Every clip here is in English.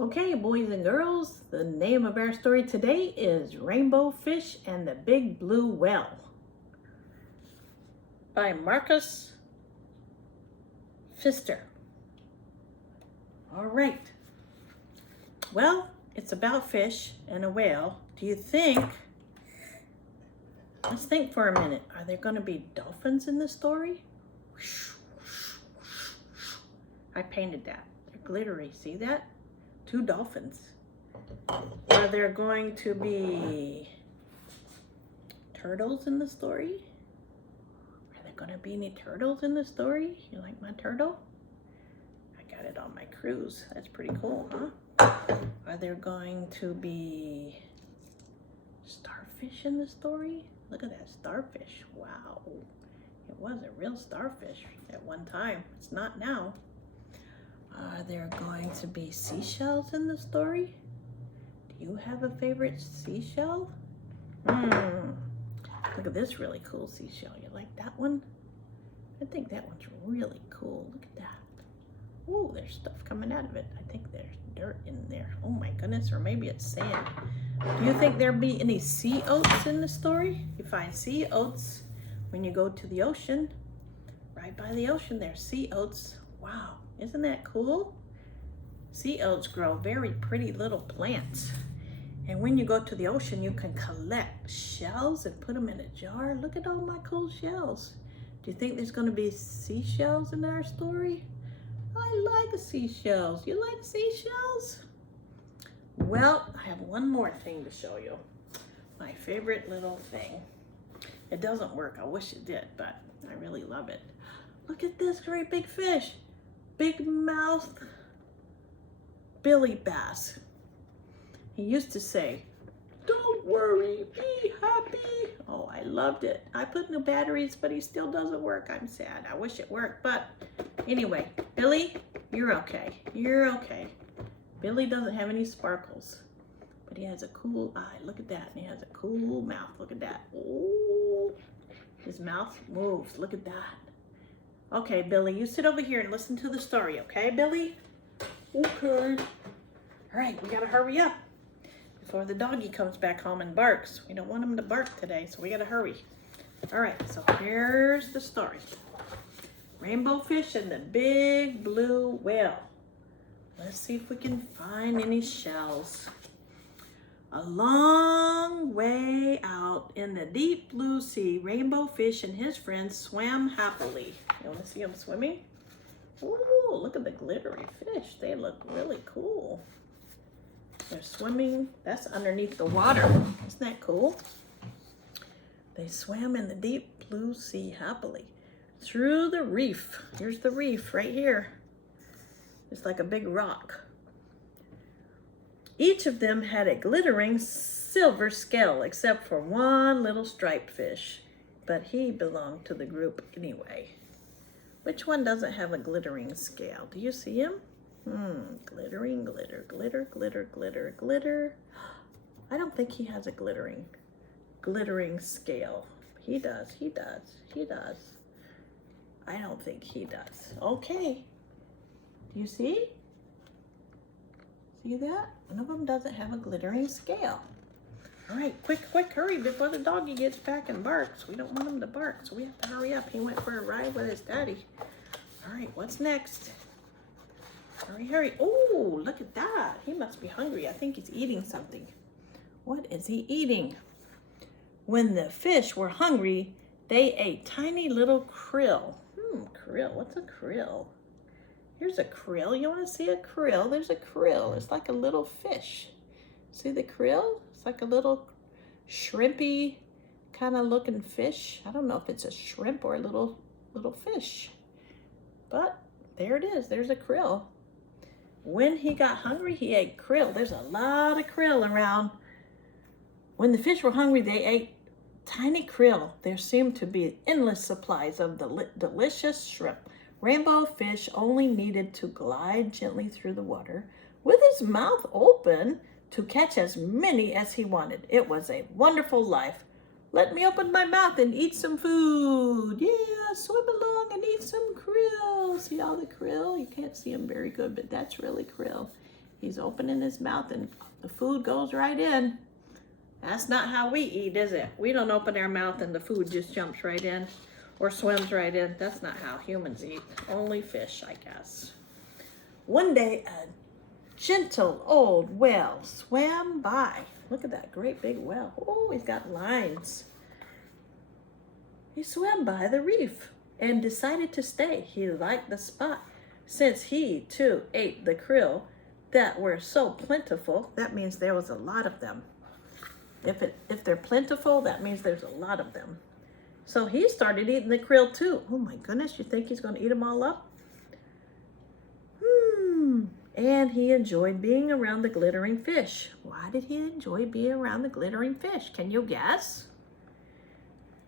Okay, boys and girls, the name of our story today is Rainbow Fish and the Big Blue Whale by Marcus Pfister. All right. Well, it's about fish and a whale. Do you think, let's think for a minute, are there going to be dolphins in the story? I painted that. They're glittery. See that? 2 dolphins. Are there going to be turtles in the story? Are there going to be any turtles in the story? You like my turtle? I got it on my cruise. That's pretty cool, huh? Are there going to be starfish in the story? Look at that starfish. Wow. It was a real starfish at one time. It's not now. Are there going to be seashells in the story? Do you have a favorite seashell? Look at this really cool seashell. You like that one? I think that one's really cool. Look at that. Oh, there's stuff coming out of it. I think there's dirt in there. Oh my goodness, or maybe it's sand. Do you think there'll be any sea oats in the story? You find sea oats when you go to the ocean. Right by the ocean there's sea oats. Wow. Isn't that cool? Sea oats grow very pretty little plants. And when you go to the ocean, you can collect shells and put them in a jar. Look at all my cool shells. Do you think there's going to be seashells in our story? I like seashells. You like seashells? Well, I have one more thing to show you. My favorite little thing. It doesn't work. I wish it did, but I really love it. Look at this great big fish. Big mouth Billy Bass. He used to say, "Don't worry, be happy." Oh, I loved it. I put new batteries, but he still doesn't work. I'm sad. I wish it worked. But anyway, Billy, you're okay. You're okay. Billy doesn't have any sparkles, but he has a cool eye. Look at that. And he has a cool mouth. Look at that. Oh, his mouth moves. Look at that. Okay, Billy, you sit over here and listen to the story, okay, Billy? Okay. All right, we gotta hurry up before the doggy comes back home and barks. We don't want him to bark today, so we gotta hurry. All right, so here's the story. Rainbow Fish and the Big Blue Whale. Let's see if we can find any shells. A long way out in the deep blue sea, Rainbow Fish and his friends swam happily. You want to see them swimming? Ooh, look at the glittery fish. They look really cool. They're swimming. That's underneath the water. Isn't that cool? They swam in the deep blue sea happily through the reef. Here's the reef right here. It's like a big rock. Each of them had a glittering silver scale, except for one little striped fish. But he belonged to the group anyway. Which one doesn't have a glittering scale? Do you see him? Glittering, glitter, glitter, glitter, glitter, glitter. I don't think he has a glittering scale. He does, he does, he does. I don't think he does. Okay. Do you see? See that? One of them doesn't have a glittering scale. All right, quick, hurry before the doggy gets back and barks. We don't want him to bark, so we have to hurry up. He went for a ride with his daddy. All right, what's next? Hurry, hurry. Oh, look at that. He must be hungry. I think he's eating something. What is he eating? When the fish were hungry, they ate tiny little krill. Krill. What's a krill? Here's a krill. You want to see a krill? There's a krill. It's like a little fish. See the krill? It's like a little shrimpy kind of looking fish. I don't know if it's a shrimp or a little fish. But there it is. There's a krill. When he got hungry, he ate krill. There's a lot of krill around. When the fish were hungry, they ate tiny krill. There seemed to be endless supplies of the delicious shrimp. Rainbow Fish only needed to glide gently through the water with his mouth open to catch as many as he wanted. It was a wonderful life. Let me open my mouth and eat some food. Yeah, swim along and eat some krill. See all the krill? You can't see them very good, but that's really krill. He's opening his mouth and the food goes right in. That's not how we eat, is it? We don't open our mouth and the food just jumps right in or swims right in. That's not how humans eat. Only fish, I guess. One day, a gentle old whale swam by. Look at that great big whale. Oh, he's got lines. He swam by the reef and decided to stay. He liked the spot since he, too, ate the krill that were so plentiful. That means there was a lot of them. If they're plentiful, that means there's a lot of them. So he started eating the krill, too. Oh, my goodness. You think he's going to eat them all up? And he enjoyed being around the glittering fish. Why did he enjoy being around the glittering fish? Can you guess?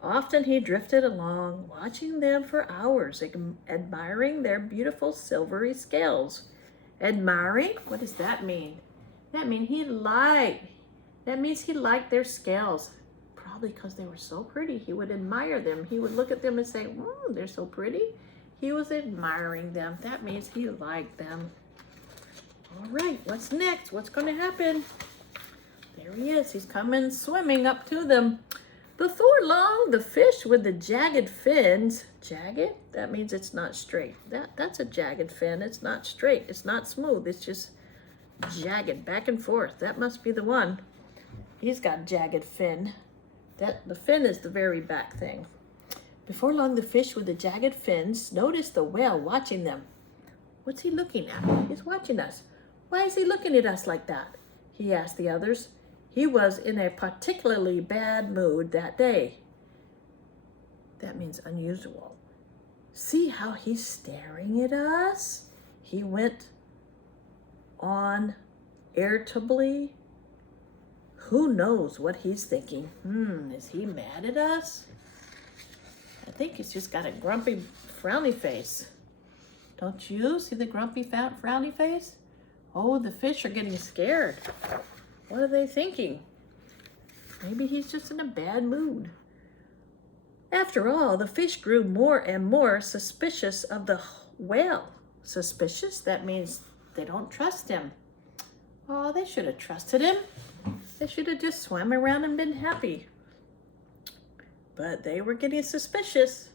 Often he drifted along, watching them for hours, admiring their beautiful silvery scales. Admiring? What does that mean? That means he liked their scales. Probably because they were so pretty. He would admire them. He would look at them and say, they're so pretty. He was admiring them. That means he liked them. All right, what's next? What's going to happen? There he is. He's coming swimming up to them. Before long, the fish with the jagged fins, jagged? That means it's not straight. That's a jagged fin. It's not straight. It's not smooth. It's just jagged back and forth. That must be the one. He's got jagged fin. The fin is the very back thing. Before long, the fish with the jagged fins noticed the whale watching them. What's he looking at? He's watching us. Why is he looking at us like that? He asked the others. He was in a particularly bad mood that day. That means unusual. See how he's staring at us? He went on irritably. Who knows what he's thinking? Is he mad at us? I think he's just got a grumpy, frowny face. Don't you see the grumpy, frowny face? Oh, the fish are getting scared. What are they thinking? Maybe he's just in a bad mood. After all, the fish grew more and more suspicious of the whale. Suspicious? That means they don't trust him. Oh, they should have trusted him. They should have just swam around and been happy. But they were getting suspicious.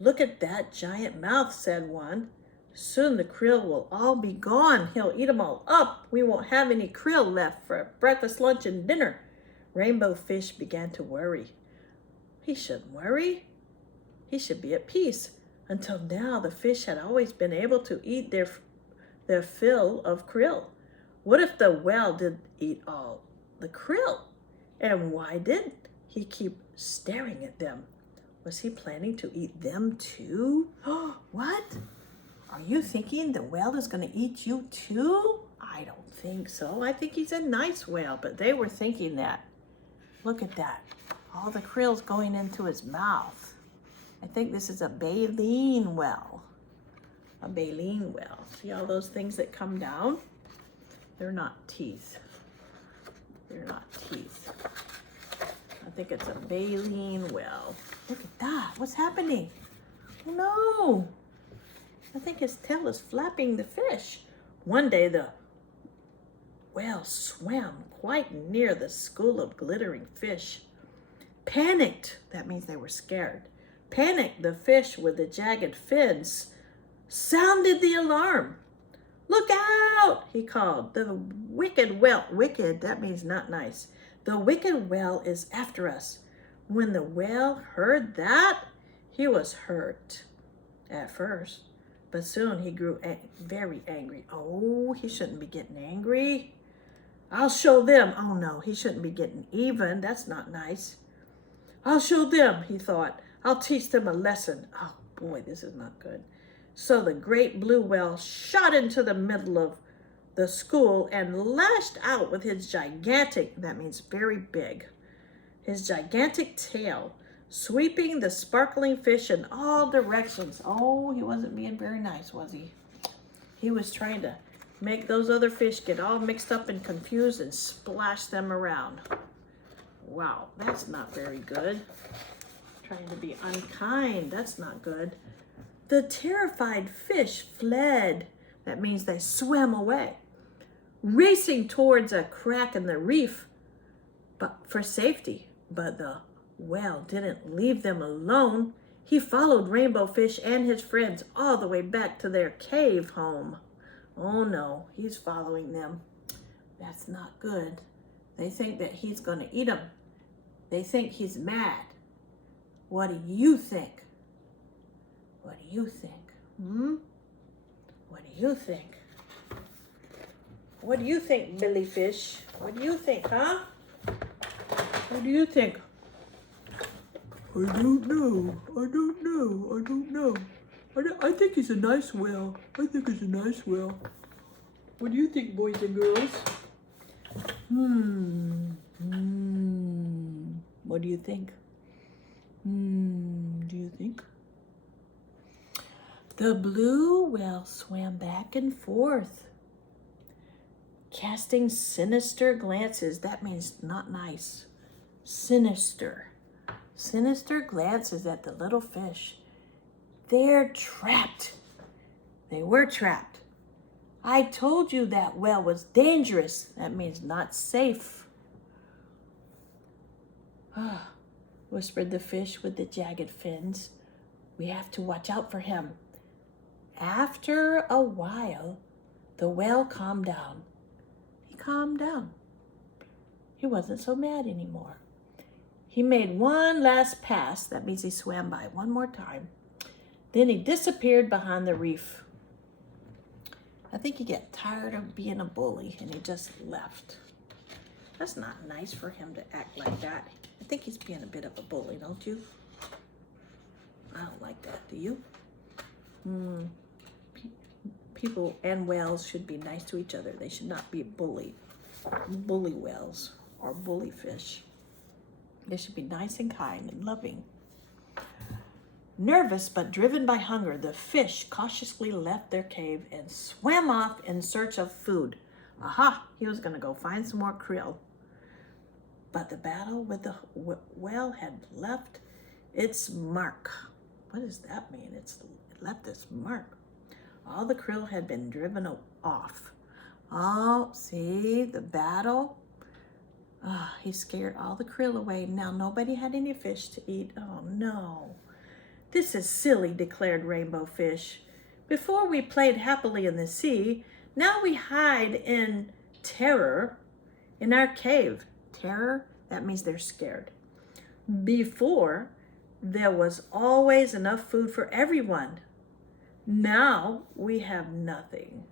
Look at that giant mouth, said one. Soon the krill will all be gone. He'll eat them all up. We won't have any krill left for breakfast, lunch, and dinner. Rainbow Fish began to worry. He shouldn't worry. He should be at peace. Until now, the fish had always been able to eat their fill of krill. What if the whale did eat all the krill? And why didn't he keep staring at them? Was he planning to eat them too? What? Are you thinking the whale is going to eat you too? I don't think so. I think he's a nice whale, but they were thinking that. Look at that. All the krill's going into his mouth. I think this is a baleen whale. A baleen whale. See all those things that come down? They're not teeth. They're not teeth. I think it's a baleen whale. Look at that. What's happening? Oh no. I think his tail is flapping the fish. One day the whale swam quite near the school of glittering fish. Panicked, that means they were scared. Panicked, the fish with the jagged fins sounded the alarm. Look out, he called. The wicked whale, wicked, that means not nice. The wicked whale is after us. When the whale heard that, he was hurt at first. But soon he grew very angry. Oh, he shouldn't be getting angry. I'll show them. Oh no, he shouldn't be getting even. That's not nice. I'll show them, he thought. I'll teach them a lesson. Oh boy, this is not good. So the great blue whale shot into the middle of the school and lashed out with his gigantic, that means very big, his gigantic tail, sweeping the sparkling fish in all directions. Oh, he wasn't being very nice, was he? He was trying to make those other fish get all mixed up and confused and splash them around. Wow, that's not very good. Trying to be unkind, that's not good. The terrified fish fled. That means they swam away. racing towards a crack in the reef but for safety. But the whale didn't leave them alone. He followed Rainbow Fish and his friends all the way back to their cave home. Oh no, he's following them. That's not good. They think that he's going to eat them. They think he's mad. What do you think? What do you think? What do you think? What do you think, Billy Fish? What do you think, huh? What do you think? I don't know. I don't know. I don't know. I think he's a nice whale. I think he's a nice whale. What do you think, boys and girls? What do you think? Do you think? The blue whale swam back and forth, casting sinister glances. That means not nice. Sinister. Sinister glances at the little fish. They're trapped. They were trapped. I told you that whale was dangerous. That means not safe. Whispered the fish with the jagged fins. We have to watch out for him. After a while, the whale calmed down. He calmed down. He wasn't so mad anymore. He made one last pass. That means he swam by one more time. Then he disappeared behind the reef. I think he got tired of being a bully and he just left. That's not nice for him to act like that. I think he's being a bit of a bully, don't you? I don't like that, do you? People and whales should be nice to each other. They should not be bully whales or bully fish. They should be nice and kind and loving. Nervous but driven by hunger, the fish cautiously left their cave and swam off in search of food. Aha! He was going to go find some more krill. But the battle with the whale had left its mark. What does that mean? It left its mark. All the krill had been driven off. Oh, see the battle? He scared all the krill away. Now nobody had any fish to eat. Oh no. This is silly, declared Rainbow Fish. Before we played happily in the sea, now we hide in terror in our cave. Terror, that means they're scared. Before, there was always enough food for everyone. Now we have nothing.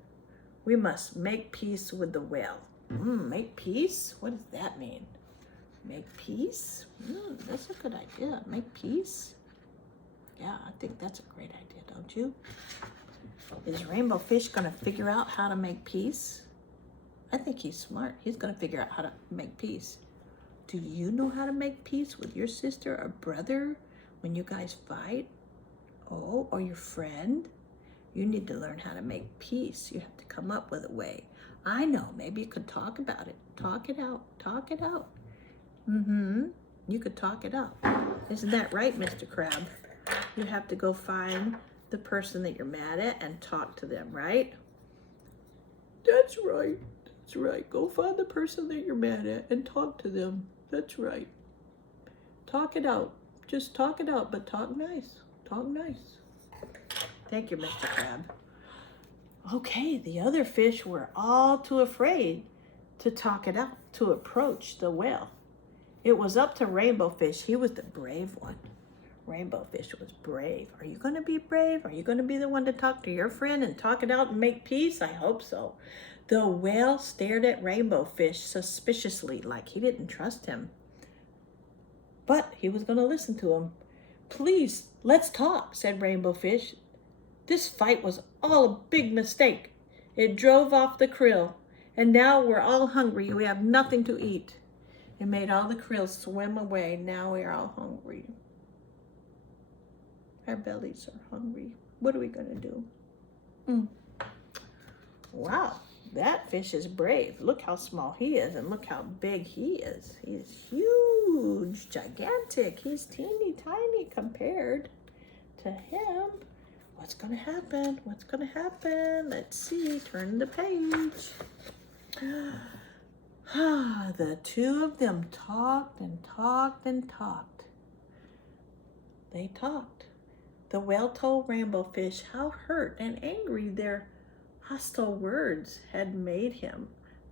We must make peace with the whale. Make peace? What does that mean? Make peace? That's a good idea. Make peace? Yeah, I think that's a great idea, don't you? Is Rainbow Fish going to figure out how to make peace? I think he's smart. He's going to figure out how to make peace. Do you know how to make peace with your sister or brother when you guys fight? Oh, or your friend? You need to learn how to make peace. You have to come up with a way. I know. Maybe you could talk about it. Talk it out. Talk it out. You could talk it out. Isn't that right, Mr. Crab? You have to go find the person that you're mad at and talk to them, right? That's right. That's right. Go find the person that you're mad at and talk to them. That's right. Talk it out. Just talk it out, but talk nice. Talk nice. Thank you, Mr. Crab. Okay, the other fish were all too afraid to talk it out, to approach the whale. It was up to Rainbow Fish. He was the brave one. Rainbow Fish was brave. Are you going to be brave? Are you going to be the one to talk to your friend and talk it out and make peace? I hope so. The whale stared at Rainbow Fish suspiciously, like he didn't trust him. But he was going to listen to him. Please, let's talk, said Rainbow Fish. This fight was all a big mistake. It drove off the krill, and now we're all hungry. We have nothing to eat. It made all the krill swim away. Now we are all hungry. Our bellies are hungry. What are we going to do? Wow, that fish is brave. Look how small he is, and look how big he is. He's huge, gigantic. He's teeny tiny compared to him. What's going to happen? What's going to happen? Let's see. Turn the page. The two of them talked and talked and talked. They talked. The whale told Rainbow Fish how hurt and angry their hostile words had made him.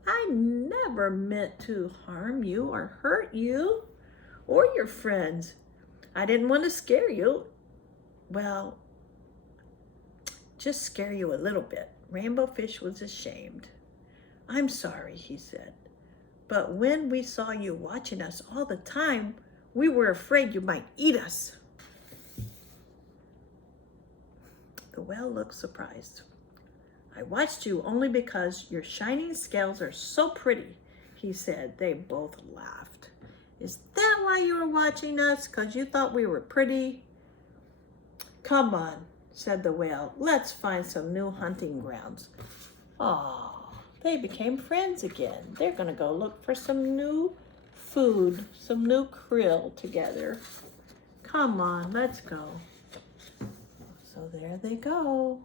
I never meant to harm you or hurt you or your friends. I didn't want to scare you. Well, just scare you a little bit. Rainbow Fish was ashamed. I'm sorry, he said. But when we saw you watching us all the time, we were afraid you might eat us. The whale looked surprised. I watched you only because your shining scales are so pretty, he said. They both laughed. Is that why you were watching us? 'Cause you thought we were pretty? Come on, said the whale. Let's find some new hunting grounds. Oh, they became friends again. They're gonna go look for some new food, some new krill together. Come on, let's go. So there they go.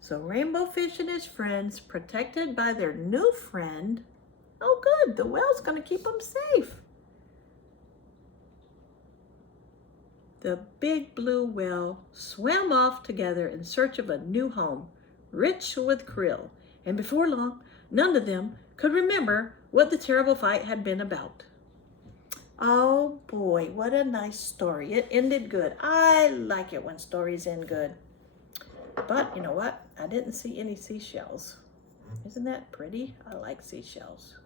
So Rainbow Fish and his friends, protected by their new friend. Oh good, the whale's gonna keep them safe. The big blue whale swam off together in search of a new home, rich with krill. And before long, none of them could remember what the terrible fight had been about. Oh boy, what a nice story. It ended good. I like it when stories end good. But you know what? I didn't see any seashells. Isn't that pretty? I like seashells.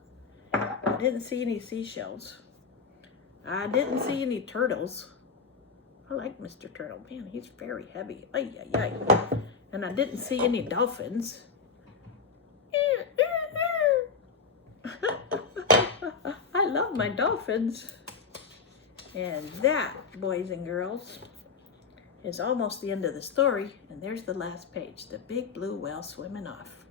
I didn't see any seashells. I didn't see any turtles. I like Mr. Turtle. Man, he's very heavy. Ay, ay, ay. And I didn't see any dolphins. I love my dolphins. And that, boys and girls, is almost the end of the story. And there's the last page, the big blue whale swimming off.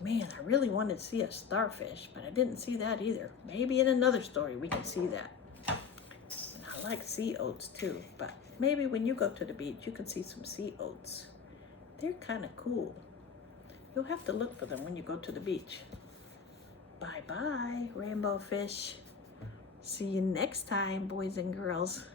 Man, I really wanted to see a starfish, but I didn't see that either. Maybe in another story we can see that. And I like sea oats too, but maybe when you go to the beach, you can see some sea oats. They're kind of cool. You'll have to look for them when you go to the beach. Bye-bye, rainbow fish. See you next time, boys and girls.